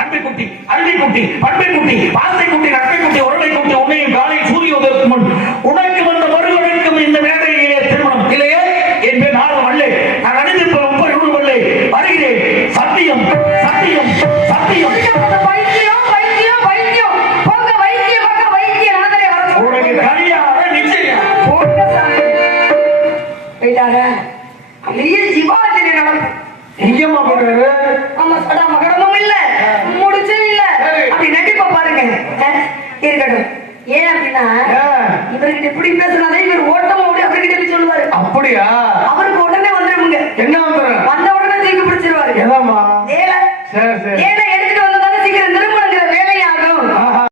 அன்பைக்குட்டி, அள்ளிக்குட்டி, பண்பைக்குட்டி, பாசைக்குட்டி, நட்பைக்குட்டி, உருளைக்குட்டி, உன்னையும் காலை சூரிய உதயத்துக்கு முன் உனக்கு வந்த மறுவழைக்கும் இந்த மேடையிலே திருமணம் இல்லையே என் பேர் நானும் அல்ல. நான் அணிந்திருப்ப 30 அல்ல. வருகிறேன். சத்தியம், சத்தியம், சத்தியம். வைத்தியம், வைத்தியம், வைத்தியம். போங்க வைத்தியம், போங்க வைத்தியம். நானே வர உனக்கு சொல்றேன். கல்யாணம் நிச்சயம். போங்க சாமி. போயிட்டாரா? அப்படியே சிவாஜி நடக்கும். எங்கம்மா போடுறாரு? ஆமா, சடா மகடமும் இல்ல, முடிச்சும் இல்ல. சரி. அப்படி நடிப்ப பாருங்க. இருக்கட்டும். ஏன் அப்படின்னா இவர்கிட்ட இப்படி பேசுனாலே இவர் ஓட்டமா ஓடி அவர்கிட்ட போய் சொல்லுவாரு. அப்படியா? அவருக்கு